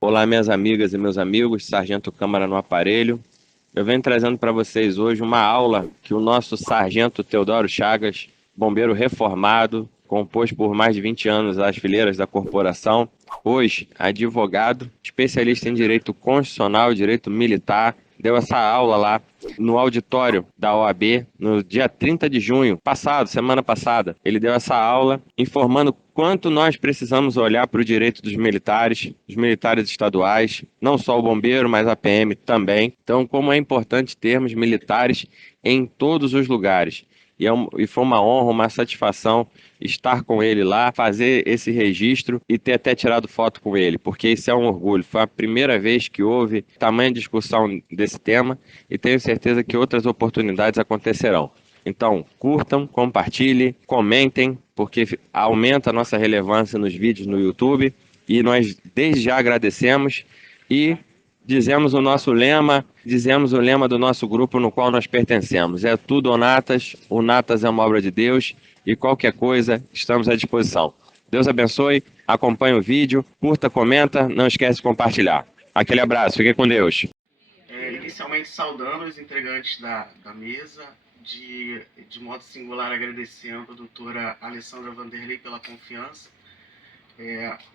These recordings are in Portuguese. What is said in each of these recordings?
Olá, minhas amigas e meus amigos, Sargento Câmara no aparelho. Eu venho trazendo para vocês hoje uma aula que o nosso Sargento Teodoro Chagas, bombeiro reformado, compôs por mais de 20 anos as fileiras da corporação, hoje advogado, especialista em direito constitucional, direito militar, deu essa aula lá no auditório da OAB no dia 30 de junho passado, semana passada. Ele deu essa aula informando quanto nós precisamos olhar para o direito dos militares estaduais, não só o bombeiro, mas a PM também. Então, como é importante termos militares em todos os lugares. E foi uma honra, uma satisfação estar com ele lá, fazer esse registro e ter até tirado foto com ele, porque isso é um orgulho. Foi a primeira vez que houve tamanha discussão desse tema e tenho certeza que outras oportunidades acontecerão. Então, curtam, compartilhem, comentem, porque aumenta a nossa relevância nos vídeos no YouTube e nós desde já agradecemos e dizemos o lema do nosso grupo no qual nós pertencemos. É tudo ou Natas, o Natas é uma obra de Deus e qualquer coisa estamos à disposição. Deus abençoe, acompanhe o vídeo, curta, comenta, não esquece de compartilhar. Aquele abraço, fique com Deus. Inicialmente saudando os integrantes da mesa, de modo singular agradecendo a doutora Alessandra Vanderlei pela confiança,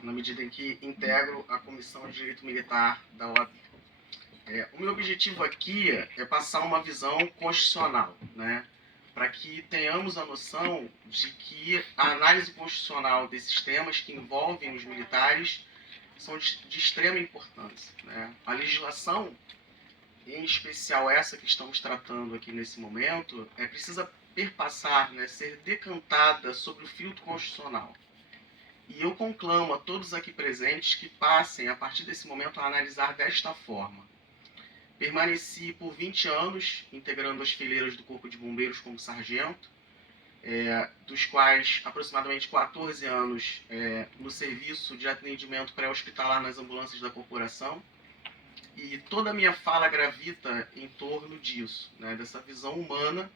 na medida em que integro a Comissão de Direito Militar da OAB. O meu objetivo aqui é passar uma visão constitucional, né, para que tenhamos a noção de que a análise constitucional desses temas que envolvem os militares são de extrema importância, né? A legislação, em especial essa que estamos tratando aqui nesse momento, precisa perpassar, né, ser decantada sobre o filtro constitucional. E eu conclamo a todos aqui presentes que passem, a partir desse momento, a analisar desta forma. Permaneci por 20 anos integrando as fileiras do Corpo de Bombeiros como sargento, dos quais aproximadamente 14 anos no serviço de atendimento pré-hospitalar nas ambulâncias da corporação. E toda a minha fala gravita em torno disso, né, dessa visão humana,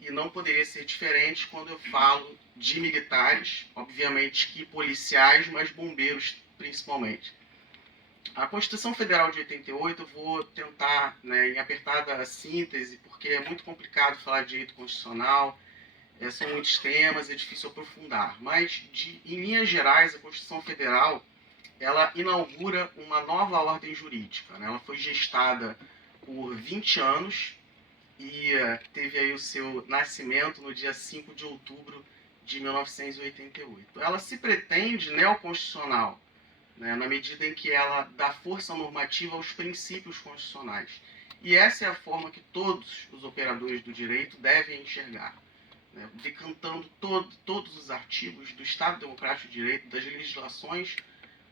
e não poderia ser diferente quando eu falo de militares, obviamente que policiais, mas bombeiros principalmente. A Constituição Federal de 88, eu vou tentar, né, em apertada síntese, porque é muito complicado falar de direito constitucional, são muitos temas, é difícil aprofundar, mas em linhas gerais, a Constituição Federal ela inaugura uma nova ordem jurídica, né? Ela foi gestada por 20 anos e teve aí o seu nascimento no dia 5 de outubro de 1988. Ela se pretende neoconstitucional, né, na medida em que ela dá força normativa aos princípios constitucionais. E essa é a forma que todos os operadores do direito devem enxergar, né, decantando todos os artigos do Estado Democrático de Direito, das legislações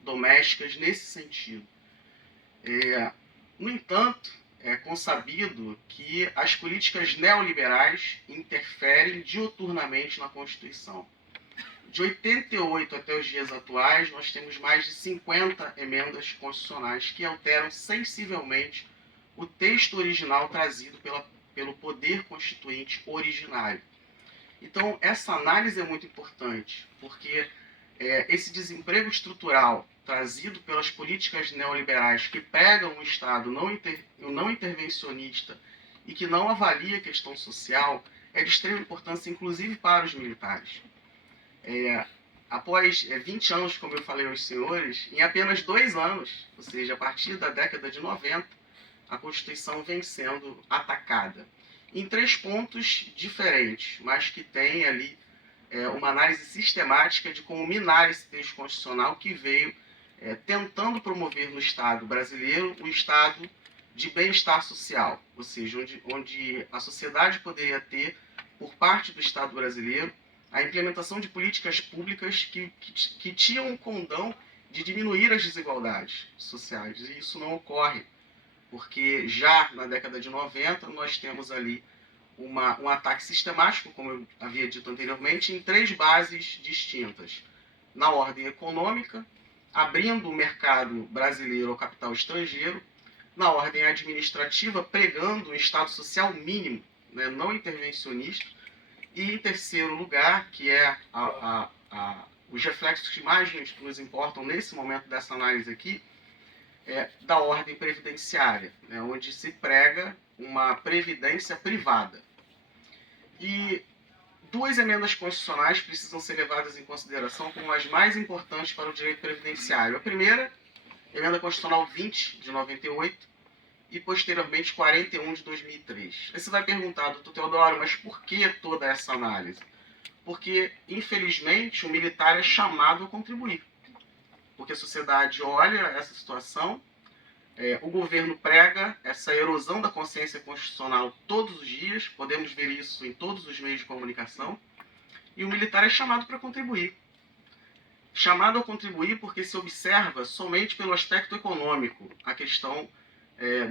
domésticas nesse sentido. No entanto, é consabido que as políticas neoliberais interferem diuturnamente na Constituição. De 88 até os dias atuais, nós temos mais de 50 emendas constitucionais que alteram sensivelmente o texto original trazido pelo poder constituinte originário. Então, essa análise é muito importante, porque esse desemprego estrutural trazido pelas políticas neoliberais que pregam um Estado não intervencionista e que não avalia a questão social é de extrema importância, inclusive para os militares. Após 20 anos, como eu falei aos senhores, em apenas 2 anos, ou seja, a partir da década de 90, a Constituição vem sendo atacada em 3 pontos diferentes, mas que tem ali uma análise sistemática de como minar esse texto constitucional que veio tentando promover no Estado brasileiro o estado de bem-estar social, ou seja, onde a sociedade poderia ter, por parte do Estado brasileiro, a implementação de políticas públicas que tinham o condão de diminuir as desigualdades sociais. E isso não ocorre, porque já na década de 90 nós temos ali um ataque sistemático, como eu havia dito anteriormente, em 3 bases distintas. Na ordem econômica, abrindo o mercado brasileiro ao capital estrangeiro. Na ordem administrativa, pregando um Estado social mínimo, né, não intervencionista. E em terceiro lugar, que é os reflexos que mais nos importam nesse momento dessa análise aqui, da ordem previdenciária, né, onde se prega uma previdência privada. E duas emendas constitucionais precisam ser levadas em consideração como as mais importantes para o direito previdenciário. A primeira, emenda constitucional 20, de 98, e posteriormente 41, de 2003. Aí você vai perguntar, doutor Teodoro, mas por que toda essa análise? Porque, infelizmente, o militar é chamado a contribuir. Porque a sociedade olha essa situação, o governo prega essa erosão da consciência constitucional todos os dias, podemos ver isso em todos os meios de comunicação, e o militar é chamado para contribuir. Chamado a contribuir porque se observa somente pelo aspecto econômico a questão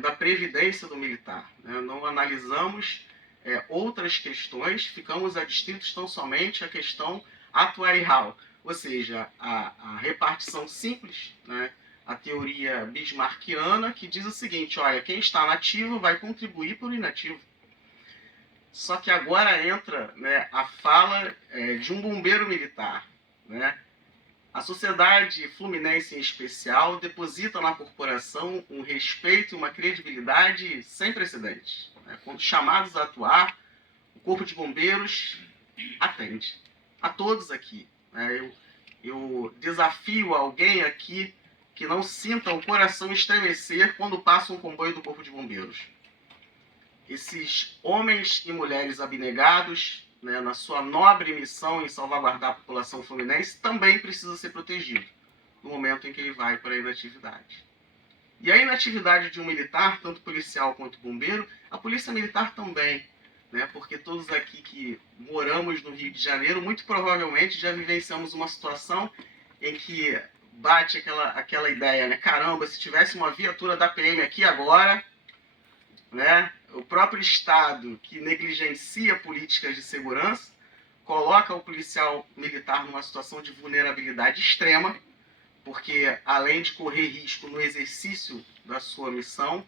da previdência do militar. Né? Não analisamos outras questões, ficamos adstritos tão somente à questão atuarial, ou seja, a repartição simples, né? A teoria bismarckiana, que diz o seguinte: olha, quem está nativo vai contribuir por inativo. Só que agora entra, né, a fala de um bombeiro militar. Né? A sociedade fluminense, em especial, deposita na corporação um respeito e uma credibilidade sem precedentes. Né? Quando chamados a atuar, o Corpo de Bombeiros atende. A todos aqui. Né? Eu desafio alguém aqui que não sinta o coração estremecer quando passa um comboio do Corpo de Bombeiros. Esses homens e mulheres abnegados, né, na sua nobre missão em salvaguardar a população fluminense, também precisa ser protegido no momento em que ele vai para a inatividade. E a inatividade de um militar, tanto policial quanto bombeiro, a polícia militar também, né, porque todos aqui que moramos no Rio de Janeiro, muito provavelmente já vivenciamos uma situação em que bate aquela ideia, né? Caramba, se tivesse uma viatura da PM aqui agora, né? O próprio Estado, que negligencia políticas de segurança, coloca o policial militar numa situação de vulnerabilidade extrema, porque além de correr risco no exercício da sua missão,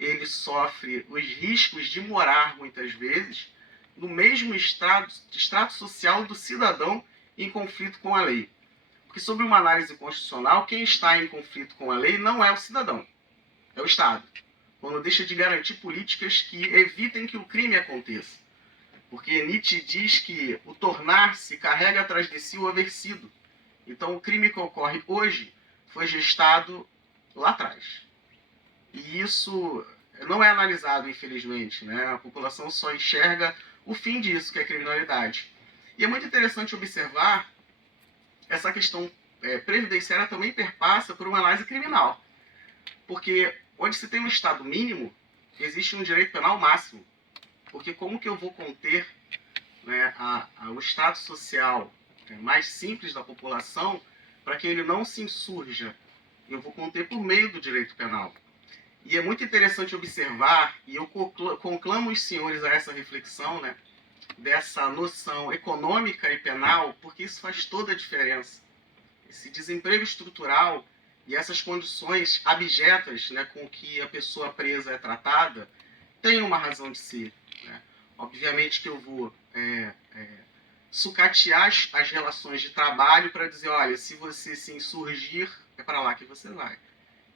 ele sofre os riscos de morar, muitas vezes, no mesmo extrato social do cidadão em conflito com a lei. Porque, sob uma análise constitucional, quem está em conflito com a lei não é o cidadão, é o Estado. Quando deixa de garantir políticas que evitem que o crime aconteça. Porque Nietzsche diz que o tornar-se carrega atrás de si o haver sido. Então, o crime que ocorre hoje foi gestado lá atrás. E isso não é analisado, infelizmente. Né? A população só enxerga o fim disso, que é a criminalidade. E é muito interessante observar essa questão previdenciária também perpassa por uma análise criminal. Porque onde se tem um Estado mínimo, existe um direito penal máximo. Porque como que eu vou conter, né, o extrato social mais simples da população para que ele não se insurja? Eu vou conter por meio do direito penal. E é muito interessante observar, e eu conclamo os senhores a essa reflexão, né, dessa noção econômica e penal, porque isso faz toda a diferença. Esse desemprego estrutural e essas condições abjetas, né, com que a pessoa presa é tratada, tem uma razão de ser. Né? Obviamente que eu vou sucatear as relações de trabalho para dizer, olha, se você se insurgir, é para lá que você vai.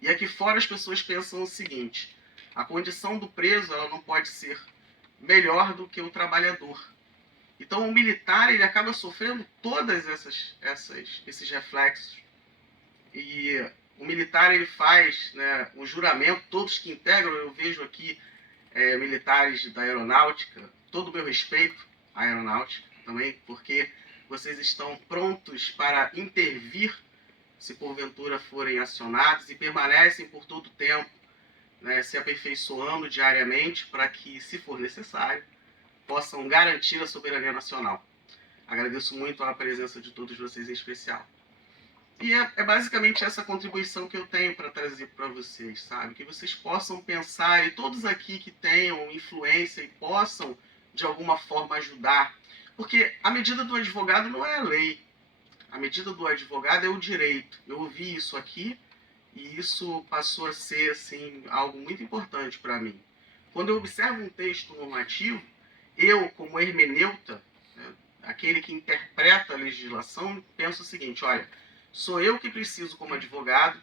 E aqui fora as pessoas pensam o seguinte: a condição do preso ela não pode ser melhor do que o trabalhador. Então o militar ele acaba sofrendo todas esses reflexos. E o militar ele faz, né, um juramento, todos que integram, eu vejo aqui militares da aeronáutica, todo o meu respeito à aeronáutica também, porque vocês estão prontos para intervir se porventura forem acionados e permanecem por todo o tempo, né, se aperfeiçoando diariamente para que, se for necessário, possam garantir a soberania nacional. Agradeço muito a presença de todos vocês em especial. E é basicamente essa contribuição que eu tenho para trazer para vocês, sabe? Que vocês possam pensar, e todos aqui que tenham influência e possam, de alguma forma, ajudar. Porque a medida do advogado não é a lei. A medida do advogado é o direito. Eu ouvi isso aqui e isso passou a ser assim, algo muito importante para mim. Quando eu observo um texto normativo, eu, como hermeneuta, né, aquele que interpreta a legislação, penso o seguinte: olha, sou eu que preciso, como advogado,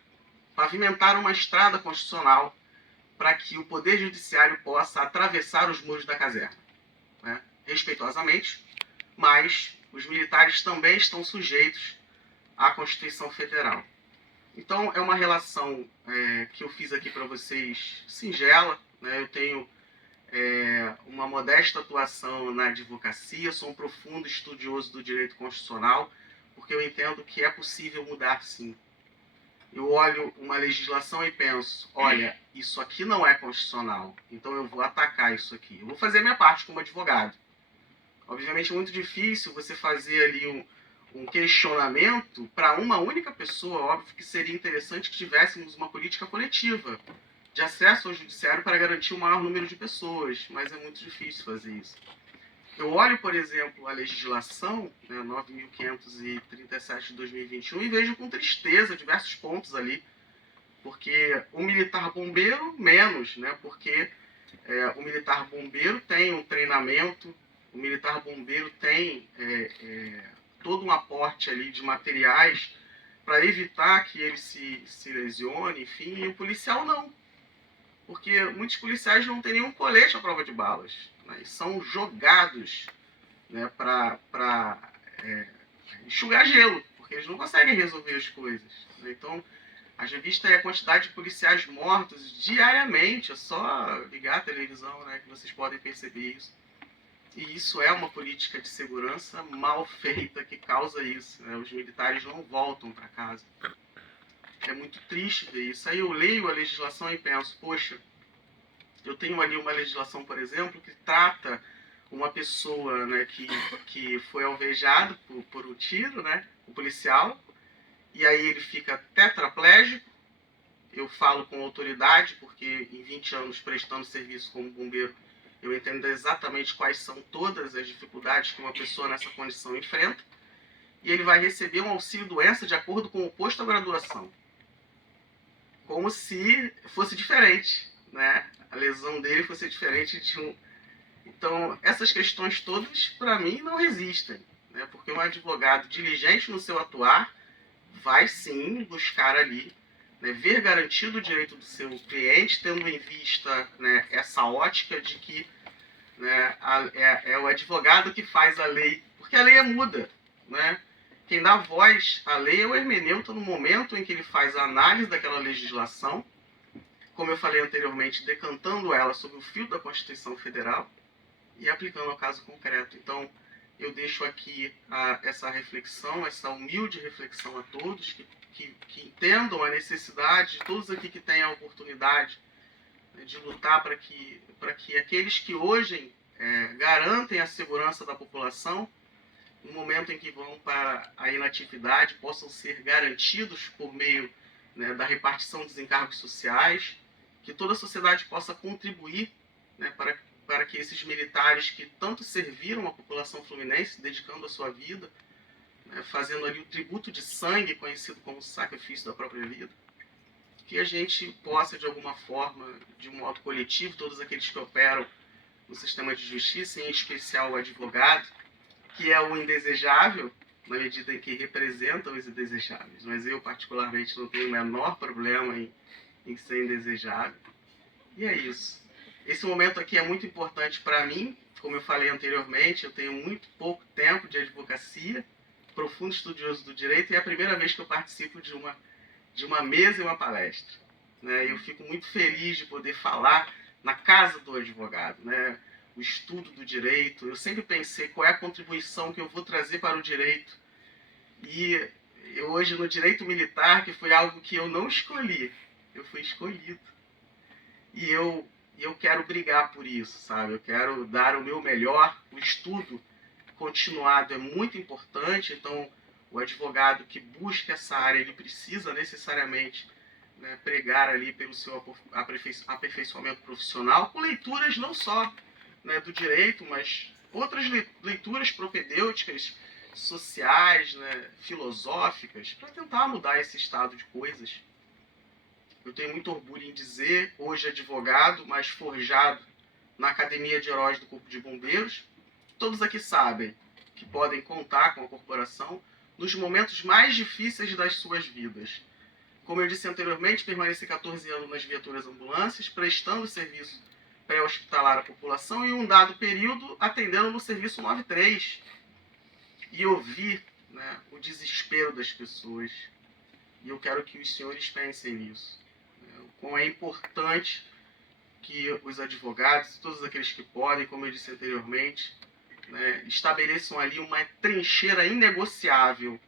pavimentar uma estrada constitucional para que o Poder Judiciário possa atravessar os muros da caserna, né? Respeitosamente, mas os militares também estão sujeitos à Constituição Federal. Então, é uma relação que eu fiz aqui para vocês singela, né? Eu tenho uma modesta atuação na advocacia, sou um profundo estudioso do direito constitucional, porque eu entendo que é possível mudar, sim. Eu olho uma legislação e penso, olha, isso aqui não é constitucional, então eu vou atacar isso aqui. Eu vou fazer a minha parte como advogado. Obviamente é muito difícil você fazer ali um questionamento para uma única pessoa. Óbvio que seria interessante que tivéssemos uma política coletiva de acesso ao judiciário para garantir o maior número de pessoas, mas é muito difícil fazer isso. Eu olho, por exemplo, a legislação, né, 9.537 de 2021, e vejo com tristeza diversos pontos ali, porque o militar bombeiro, menos, né, porque o militar bombeiro tem um treinamento, o militar bombeiro tem todo um aporte ali de materiais para evitar que ele se lesione, enfim, e o policial não. Porque muitos policiais não têm nenhum colete à prova de balas, né, e são jogados, né, para enxugar gelo, porque eles não conseguem resolver as coisas, né? Então, haja vista a quantidade de policiais mortos diariamente, é só ligar a televisão, né, que vocês podem perceber isso. E isso é uma política de segurança mal feita que causa isso, né? Os militares não voltam para casa. É muito triste ver isso. Aí eu leio a legislação e penso, poxa, eu tenho ali uma legislação, por exemplo, que trata uma pessoa, né, que foi alvejado por um tiro, né, o policial, e aí ele fica tetraplégico. Eu falo com autoridade, porque em 20 anos prestando serviço como bombeiro, eu entendo exatamente quais são todas as dificuldades que uma pessoa nessa condição enfrenta, e ele vai receber um auxílio-doença de acordo com o posto à graduação. Como se fosse diferente, né? A lesão dele fosse diferente de um... Então, essas questões todas, para mim, não resistem, né? Porque um advogado diligente no seu atuar vai, sim, buscar ali, né, ver garantido o direito do seu cliente, tendo em vista, né, essa ótica de que, né, é o advogado que faz a lei, porque a lei é muda, né? Quem dá voz à lei é o hermeneuta no momento em que ele faz a análise daquela legislação, como eu falei anteriormente, decantando ela sob o fio da Constituição Federal e aplicando ao caso concreto. Então, eu deixo aqui essa reflexão, essa humilde reflexão a todos, que entendam a necessidade de todos aqui que têm a oportunidade, né, de lutar para que aqueles que hoje garantem a segurança da população, no momento em que vão para a inatividade, possam ser garantidos por meio, né, da repartição dos encargos sociais, que toda a sociedade possa contribuir, né, para que esses militares que tanto serviram a população fluminense, dedicando a sua vida, né, fazendo ali o tributo de sangue, conhecido como sacrifício da própria vida, que a gente possa, de alguma forma, de um modo coletivo, todos aqueles que operam no sistema de justiça, em especial o advogado, que é o indesejável, na medida em que representa os indesejáveis. Mas eu, particularmente, não tenho o menor problema em ser indesejável. E é isso. Esse momento aqui é muito importante para mim. Como eu falei anteriormente, eu tenho muito pouco tempo de advocacia, profundo estudioso do direito, e é a primeira vez que eu participo de uma mesa e uma palestra, né? Eu fico muito feliz de poder falar na casa do advogado, né? O estudo do direito. Eu sempre pensei qual é a contribuição que eu vou trazer para o direito. E eu hoje no direito militar, que foi algo que eu não escolhi, eu fui escolhido. E eu quero brigar por isso, sabe? Eu quero dar o meu melhor. O estudo continuado é muito importante, então o advogado que busca essa área, ele precisa necessariamente, né, pregar ali pelo seu aperfeiçoamento profissional, com leituras não só, né, do direito, mas outras leituras propedêuticas, sociais, né, filosóficas, para tentar mudar esse estado de coisas. Eu tenho muito orgulho em dizer, hoje advogado, mas forjado na Academia de Heróis do Corpo de Bombeiros. Todos aqui sabem que podem contar com a corporação nos momentos mais difíceis das suas vidas. Como eu disse anteriormente, permaneci 14 anos nas viaturas ambulâncias, prestando serviço pré-hospitalar à população e um dado período atendendo no serviço 93. E ouvi, né, o desespero das pessoas. E eu quero que os senhores pensem nisso. Né, o quão é importante que os advogados, todos aqueles que podem, como eu disse anteriormente, né, estabeleçam ali uma trincheira inegociável,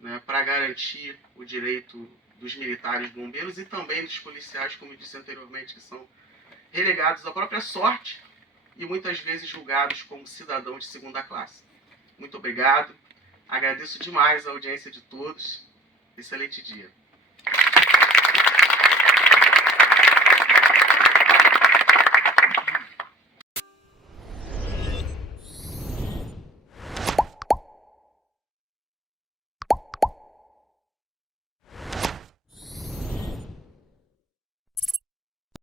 né, para garantir o direito dos militares bombeiros e também dos policiais, como eu disse anteriormente, que são relegados à própria sorte e muitas vezes julgados como cidadão de segunda classe. Muito obrigado. Agradeço demais a audiência de todos. Excelente dia.